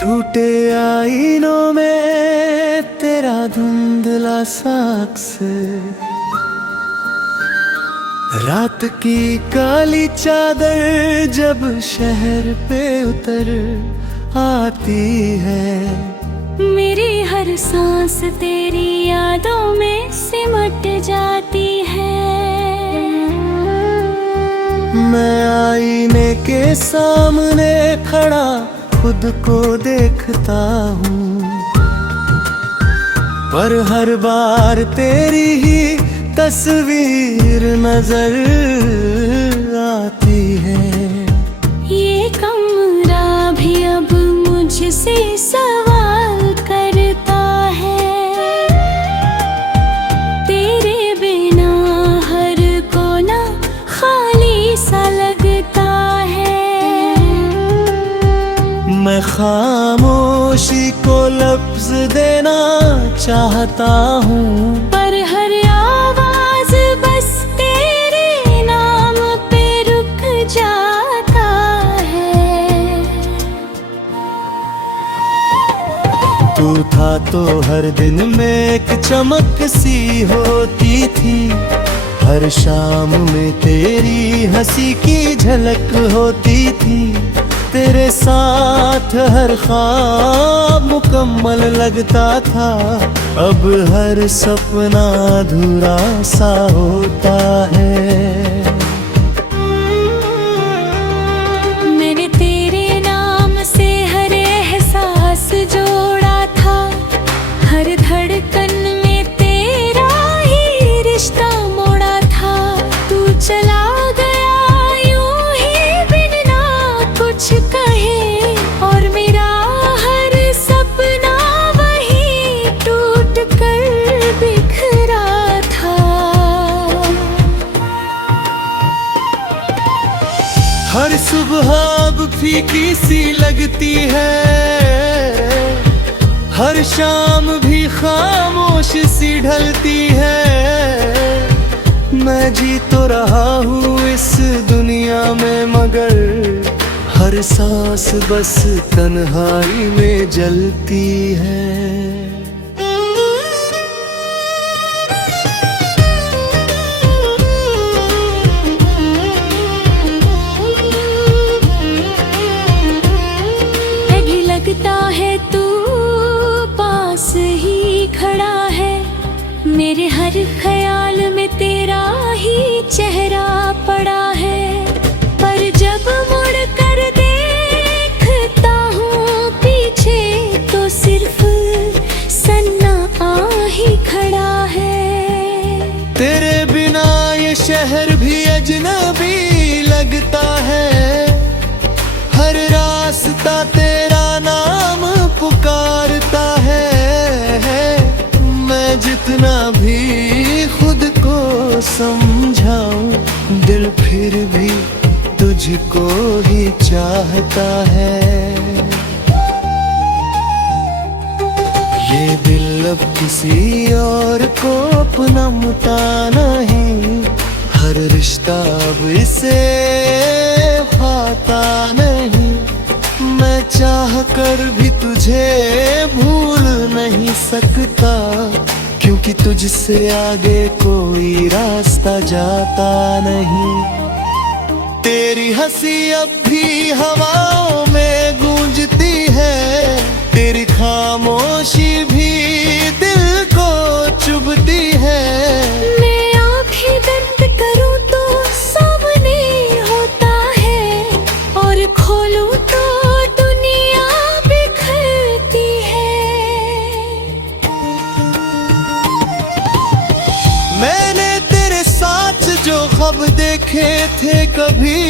टूटे आईनों में तेरा धुंधला सा अक्स, रात की काली चादर जब शहर पे उतर आती है। मेरी हर सांस तेरी यादों में सिमट जाती है। मैं आईने के सामने खड़ा खुद को देखता हूँ, पर हर बार तेरी ही तस्वीर नजर आती है। ये कमरा भी अब मुझसे सवाल करता है, तेरे बिना हर कोना खाली सा लगता है। मैं खामोशी को लफ्ज देना चाहता हूँ, पर हर आवाज बस तेरे नाम पे रुक जाता है। तू था तो हर दिन में एक चमक सी होती थी, हर शाम में तेरी हंसी की झलक होती थी। तेरे साथ हर ख्वाब मुकम्मल लगता था, अब हर सपना अधूरा सा होता है। मैंने तेरे नाम से हर एहसास जोड़ा था, हर धड़कन में तेरा ही रिश्ता मोड़ा था। तू चला गया यूं ही बिन ना कुछ कहे, और मेरा हर सपना वही टूट कर बिखरा था। हर सुबह अब फीकी सी लगती है, हर शाम भी खामोश सी ढलती है। मैं जी तो रहा हूँ इस दुनिया में, मगर हर सांस बस तन्हाई में जलती है। अभी लगता है तू पास ही खड़ा है, मेरे हर ख्याल में तेरा ही चेहरा पड़ा है। पर जब मुड़ कर देखता हूँ पीछे, तो सिर्फ सन्नाटा ही खड़ा है। तेरे बिना ये शहर भी अजनबी लगता है, हर रास्ता तेरा नाम पुकारता है। मैं जितना भी खुद को समझाऊं, दिल फिर भी तुझको ही चाहता है। ये दिल अब किसी और को अपना नहीं, हर रिश्ता अब इसे पाता नहीं। मैं चाह कर भी तुझे भूल नहीं सकता, क्योंकि तुझसे आगे कोई रास्ता जाता नहीं। तेरी हंसी अब भी हवाओं में गूंजती है, तेरी खामोशी भी दिल को चुभती है। मैं आंखें बंद करूं तो सामने होता है, और खोलूं तो दुनिया बिखरती है। मैंने तेरे साथ जो ख्वाब देखे थे कभी,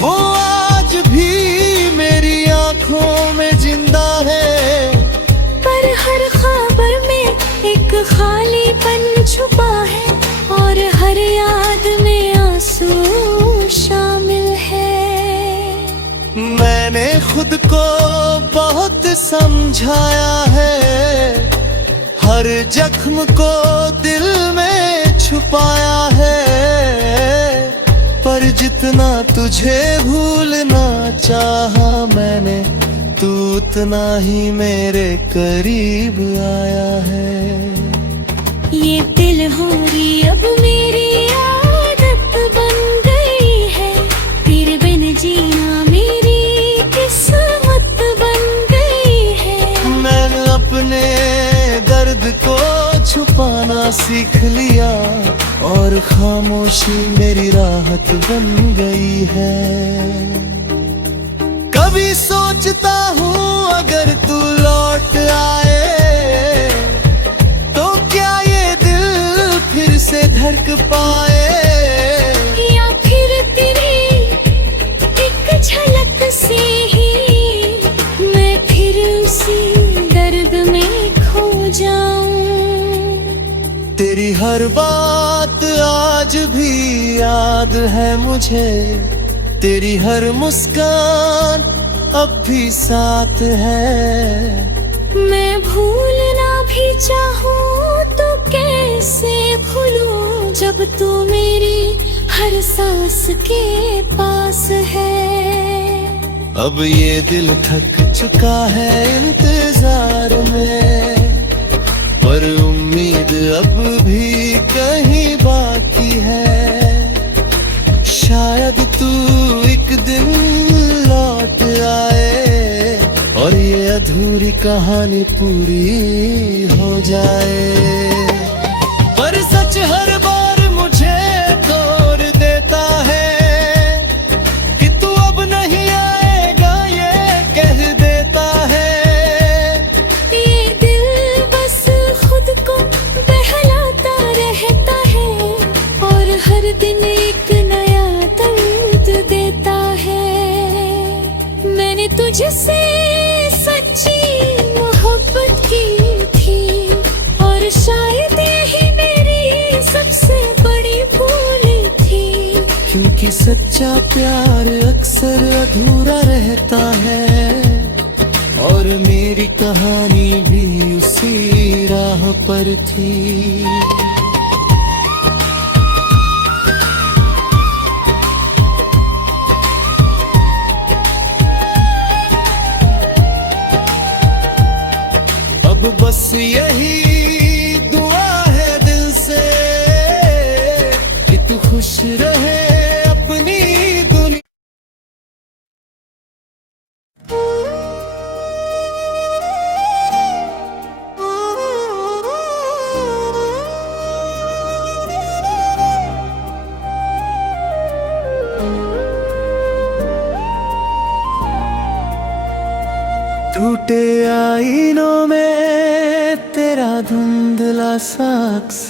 वो आज भी मेरी आंखों में जिंदा है। पर हर खबर में एक खालीपन छुपा है, और हर याद में आंसू शामिल है। मैंने खुद को बहुत समझाया है, हर जख्म को दिल में छुपाया है। पर जितना तुझे भूलना चाहा मैंने, तू उतना ही मेरे करीब आया है। ये दिल होरी अब मेरी आदत बन गई है, तेरे बिन जीना मेरी किस्मत बन गई है। मैंने अपने दर्द को छुपाना सीख लिया और खामोशी मेरी राहत बन गई है। कभी सोचता हूँ अगर तू लौट आए तो क्या ये दिल फिर से धड़क पाए, या फिर तेरी एक झलक से ही मैं फिर उसी दर्द में खो जाऊं। तेरी हर बात आज भी याद है मुझे, तेरी हर मुस्कान अब भी साथ है। मैं भूलना भी चाहूँ तो कैसे भूलूं, जब तू मेरी हर सांस के पास है। अब ये दिल थक चुका है इंतजार में, पर उम्मीद अब भी कहीं बाकी है। शायद तू एक दिन लौट आए और ये अधूरी कहानी पूरी हो जाए। पर सच हर बार मुझे तोड़ देता है कि तू अब नहीं आएगा, ये कह देता है। ये दिल बस खुद को बहलाता रहता है और हर दिन एक नया दर्द देता है। मैंने तुझसे सच्ची मोहब्बत की थी और शायद यही मेरी सबसे बड़ी भूल थी, क्योंकि सच्चा प्यार अक्सर अधूरा रहता है और मेरी कहानी भी उसी राह पर थी। अब बस यही दुआ है दिल से कि तू खुश रहे अपनी दुनिया। टूटे आईनों में तेरा धुंधला सा अक्स,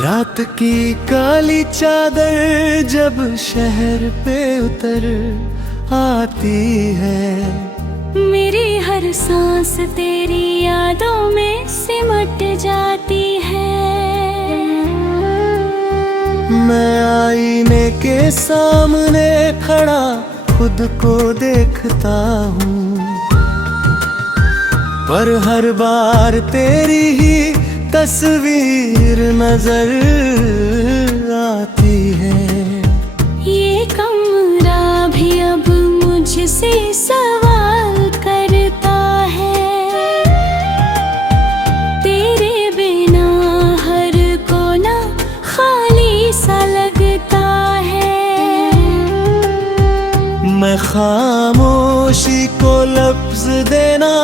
रात की काली चादर जब शहर पे उतर आती है। मेरी हर सांस तेरी यादों में सिमट जाती है। मैं आईने के सामने खड़ा खुद को देखता हूँ, पर हर बार तेरी ही तस्वीर नजर आती है। ये कमरा भी अब मुझसे सवाल करता है, तेरे बिना हर कोना खाली सा लगता है। मैं खामोशी को लफ्ज देना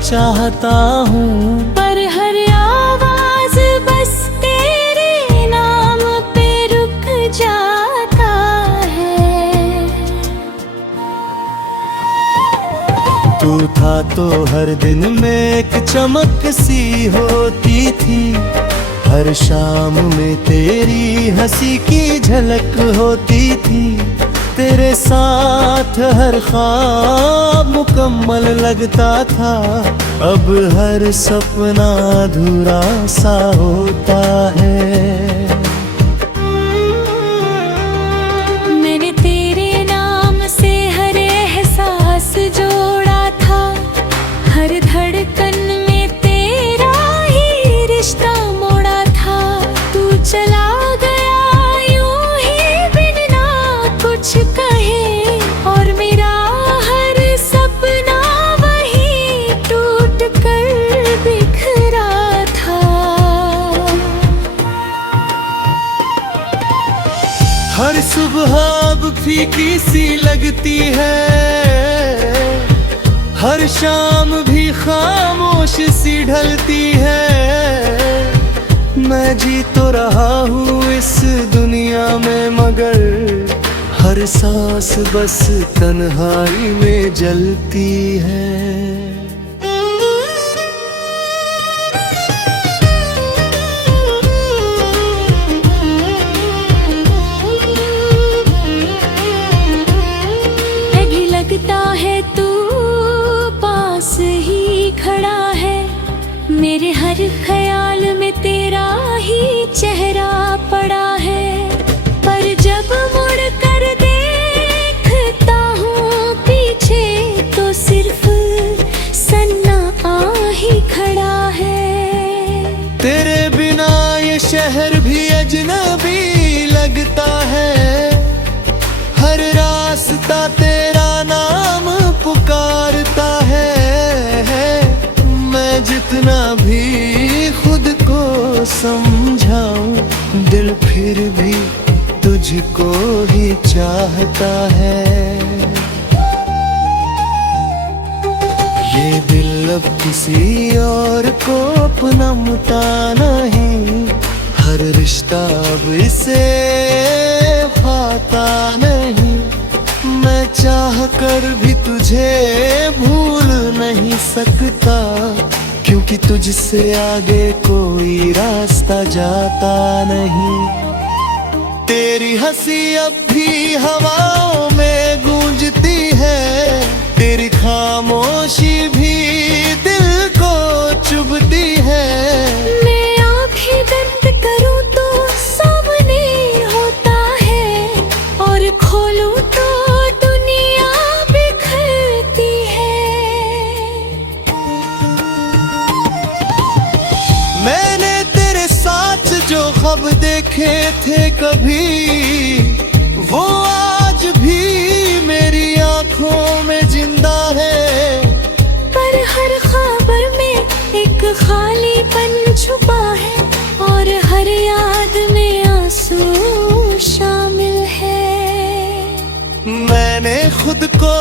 चाहता हूँ, पर हर आवाज बस तेरे नाम पे रुक जाता है। तू था तो हर दिन में एक चमक सी होती थी, हर शाम में तेरी हंसी की झलक होती थी। तेरे साथ हर ख्वाब मुकम्मल लगता था, अब हर सपना अधूरा सा होता है। मैंने तेरे नाम से हर एहसास जोड़ा था, हर धड़कन में तेरा ही रिश्ता मोड़ा था। तू चला गया यूं ही बिन ना कुछ कहे और मेरा हर सुबह अब फीकी सी लगती है, हर शाम भी खामोश सी ढलती है। मैं जी तो रहा हूँ इस दुनिया में, मगर हर सांस बस तन्हाई में जलती है। अभी लगता है तू पास ही खड़ा है, मेरे हर ख्याल में तेरा ही चेहरा पड़ा है। पर जब मुड़ कर देखता हूँ पीछे, तो सिर्फ सन्नाटा ही खड़ा है। तेरे बिना ये शहर भी अजनबी लगता है, हर रास्ता तेरा नाम पुकारता है। मैं जितना भी खुद को समझाऊं, दिल फिर भी तुझको ही चाहता है। ये दिल अब किसी और को अपनाता नहीं, हर रिश्ता अब इसे पाता नहीं। मैं चाह कर भी तुझे भूल नहीं सकता, क्योंकि तुझसे आगे कोई रास्ता जाता नहीं। तेरी हंसी अब भी हवाओं में गूंजती है, तेरी खामोशी भी दिल को चुभती है। मैं आंखें बंद करूं तो सामने होता है, और खोलूं तो दुनिया बिखरती है। मैंने तेरे साथ जो ख्वाब देखे थे कभी, वो आज भी मेरी आंखों में जिंदा है। पर हर खबर में एक खालीपन छुपा है, और हर याद में आंसू शामिल है। मैंने खुद को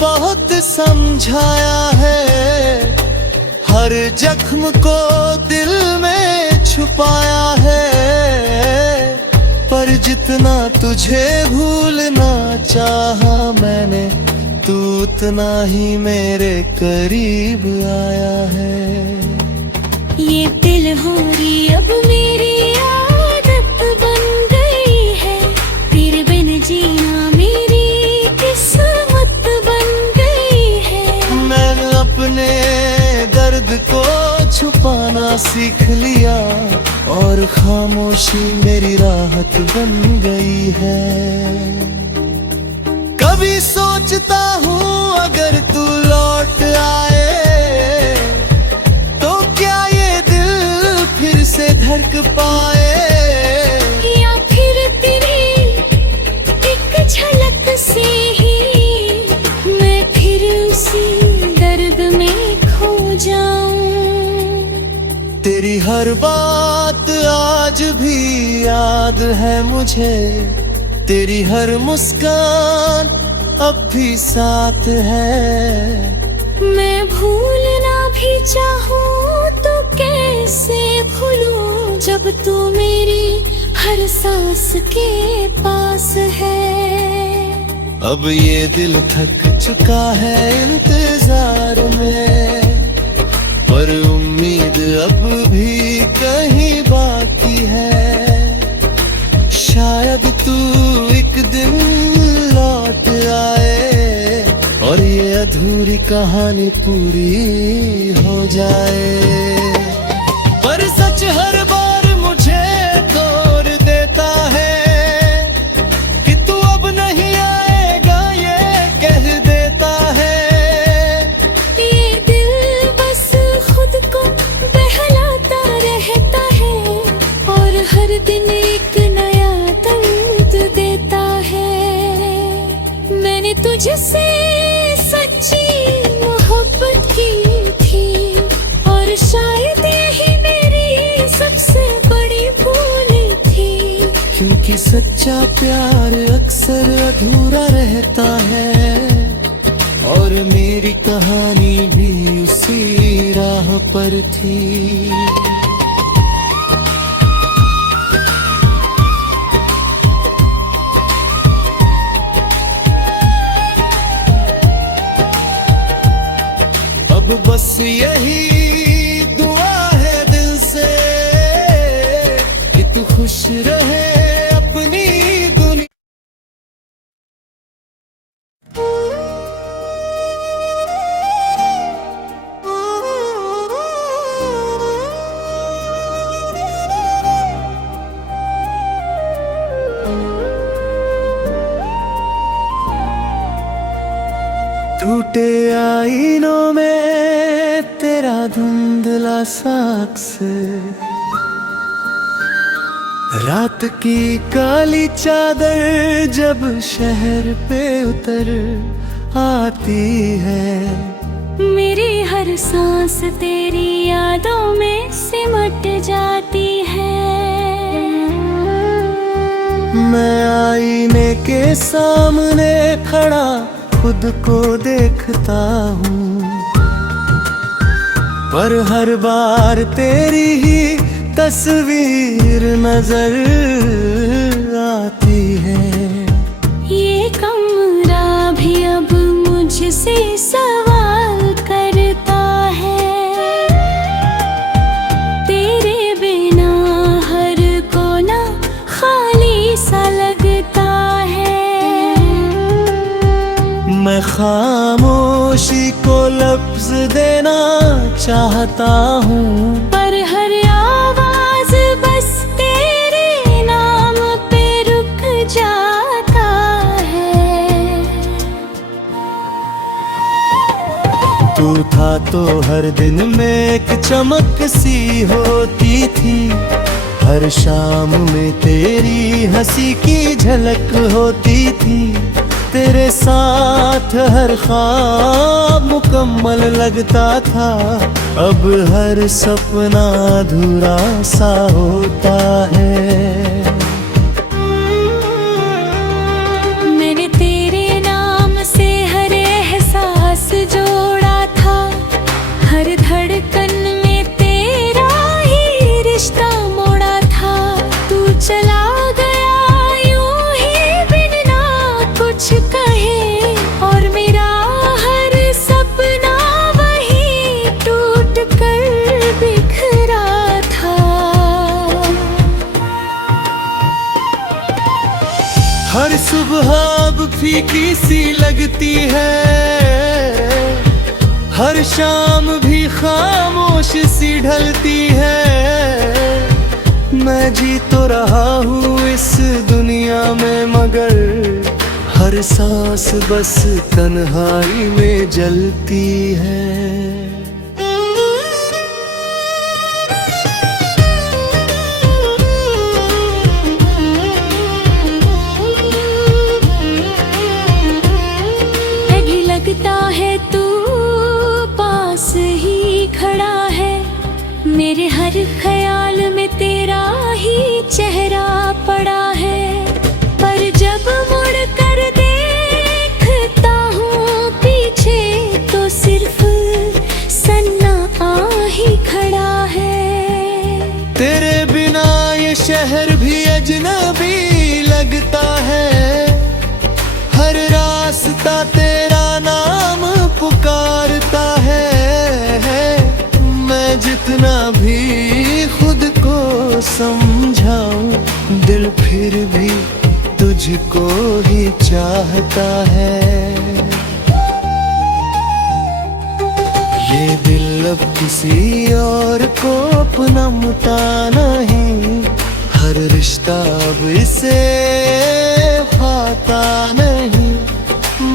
बहुत समझाया है, हर जख्म को दिल में छुपाया है। पर जितना तुझे भूलना चाहा मैंने, तू उतना ही मेरे करीब आया है। ये दिल होरी अब मेरी आदत बन गई है, तेरे बिन जीना मेरी किस्मत बन गई है। मैंने अपने दर्द को छुपाना सीख लिया, और खामोशी मेरी राहत बन गई है। कभी सोचता हूँ अगर तू लौट आए, तो क्या ये दिल फिर से धड़क पाए। या फिर तेरी एक झलक से ही मैं फिर उसी दर्द में खो जाऊं। तेरी हर बात आज भी याद है मुझे, तेरी हर मुस्कान अब भी साथ है। मैं भूलना भी चाहूँ तो कैसे भूलूं, जब तू मेरी हर सांस के पास है। अब ये दिल थक चुका है इंतजार में, पर उम्मीद अब भी कहीं बाकी है। शायद तू एक दिन लौट आए, और ये अधूरी कहानी पूरी हो जाए। पर सच हर बार मुझे तोड़ देता है, कि तू अब नहीं आएगा ये कह देता है। ये दिल बस खुद को बहलाता रहता है, और हर दिन एक नया दर्द देता है। मैंने तुझसे सच्ची मोहब्बत की थी, और शायद यही मेरी सबसे बड़ी भूल थी। क्योंकि सच्चा प्यार अक्सर अधूरा रहता है, और मेरी कहानी भी उसी राह पर थी। अब बस यही दुआ है दिल से कि तू खुश रहे अपनी दुनिया। टूटे आईनों में तेरा धुंधला सा अक्स, रात की काली चादर जब शहर पे उतर आती है। मेरी हर सांस तेरी यादों में सिमट जाती है। मैं आईने के सामने खड़ा खुद को देखता हूँ, पर हर बार तेरी ही तस्वीर नजर आती है। ये कमरा भी अब मुझसे सवाल करता है, तेरे बिना हर कोना खाली सा लगता है। मैं खामोशी को लफ्ज देना चाहता हूँ, पर हर आवाज बस तेरे नाम पे रुक जाता है। तू था तो हर दिन में एक चमक सी होती थी, हर शाम में तेरी हंसी की झलक होती थी। तेरे साथ हर ख्वाब मुकम्मल लगता था, अब हर सपना अधूरा सा होता है। मैंने तेरे नाम से हर एहसास जोड़ा था, हर धड़कन में तेरा ही रिश्ता मोड़ा था। तू चला गया यूं ही बिन ना कुछ कहे, और मेरा हर सपना वही टूट कर बिखरा था। हर सुबह अब फीकी सी लगती है, हर शाम भी खामोश सी ढलती है। मैं जी तो रहा हूँ इस दुनिया में, मगर हर सांस बस तन्हाई में जलती है। अभी लगता है तू पास ही खड़ा है, मेरे हर ख्याल में तेरा ही चेहरा पड़ा है। पर जब मुड़ कर देखता हूँ पीछे, तो सिर्फ सन्नाटा ही खड़ा है। तेरे बिना ये शहर भी अजनबी लगता है, हर रास्ता तेरा नाम पुकारता है। मैं जितना भी खुद को समझाऊं, दिल फिर भी तुझको ही चाहता है। ये दिल अब किसी और को अपना मुता नहीं, हर रिश्ता अब इसे पाता नहीं।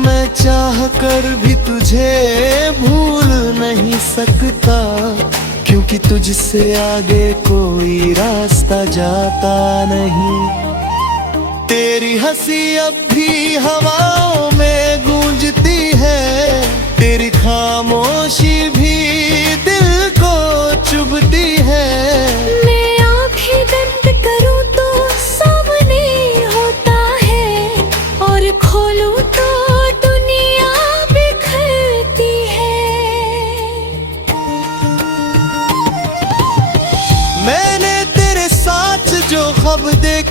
मैं चाह कर भी तुझे भूल नहीं सकता, क्योंकि तुझसे आगे कोई रास्ता जाता नहीं। तेरी हंसी अब भी हवाओं में गूंजती है, तेरी खामोशी भी दिल को चुभती है। मैं आंखें बंद करूं तो सामने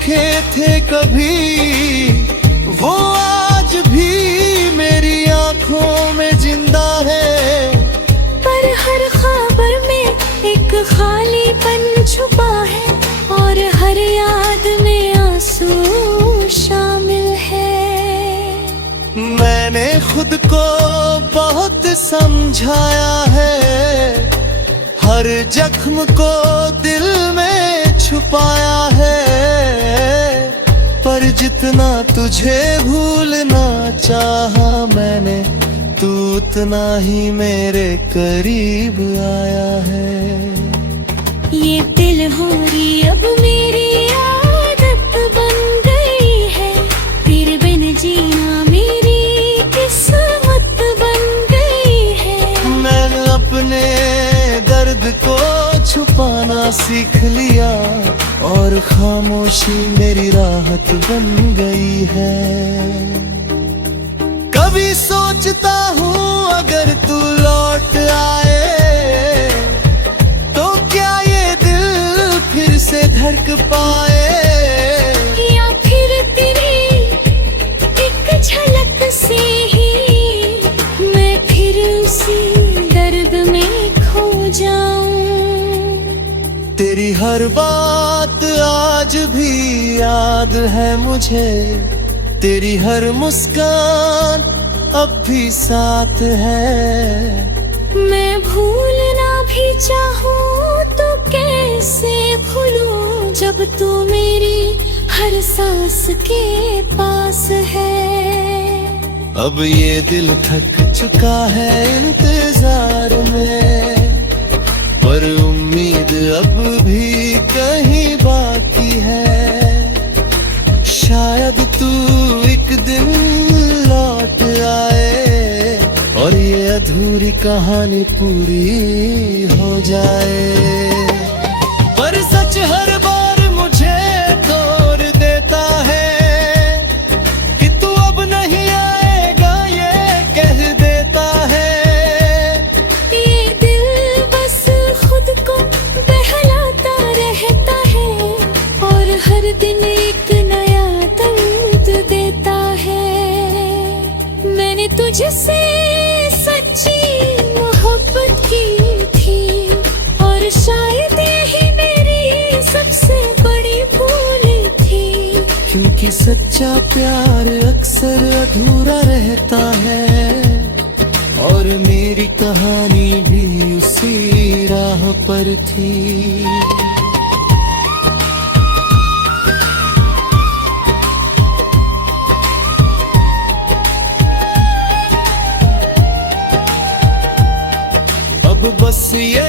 देखे थे कभी, वो आज भी मेरी आंखों में जिंदा है। पर हर खबर में एक खालीपन छुपा है, और हर याद में आंसू शामिल है। मैंने खुद को बहुत समझाया है, हर जख्म को दिल में छुपाया है। पर जितना तुझे भूलना चाहा मैंने, तू उतना ही मेरे करीब आया है। ये दिल होरी अब मेरी आदत बन गई है, तेरे बिन जीना मेरी किस्मत बन गई है। मैंने अपने दर्द को छुपाना सीख लिया, और खामोशी मेरी राहत बन गई है। कभी सोचता हूँ अगर तू लौट आए, तो क्या ये दिल फिर से धड़क पाए। या फिर तेरी एक झलक से ही मैं फिर उसी दर्द में खो जाऊं। तेरी हर बात आज भी याद है मुझे, तेरी हर मुस्कान अब भी साथ है। मैं भूलना भी चाहूँ तो कैसे भूलूं, जब तू मेरी हर सांस के पास है। अब ये दिल थक चुका है इंतजार में, पर उम्मीद अब भी कहीं बाकी है। शायद तू एक दिन लौट आए, और ये अधूरी कहानी पूरी हो जाए। पर सच हर बार मुझे तोड़ देता है, कि तू अब नहीं आएगा ये कह देता है। ये दिल बस खुद को बहलाता रहता है, और हर दिन एक नया दर्द देता है। मैंने तुझसे सच्ची मोहब्बत की थी, और शायद यही मेरी सबसे बड़ी भूल थी। क्योंकि सच्चा प्यार अक्सर अधूरा रहता है, और मेरी कहानी भी उसी राह पर थी। अब बस ये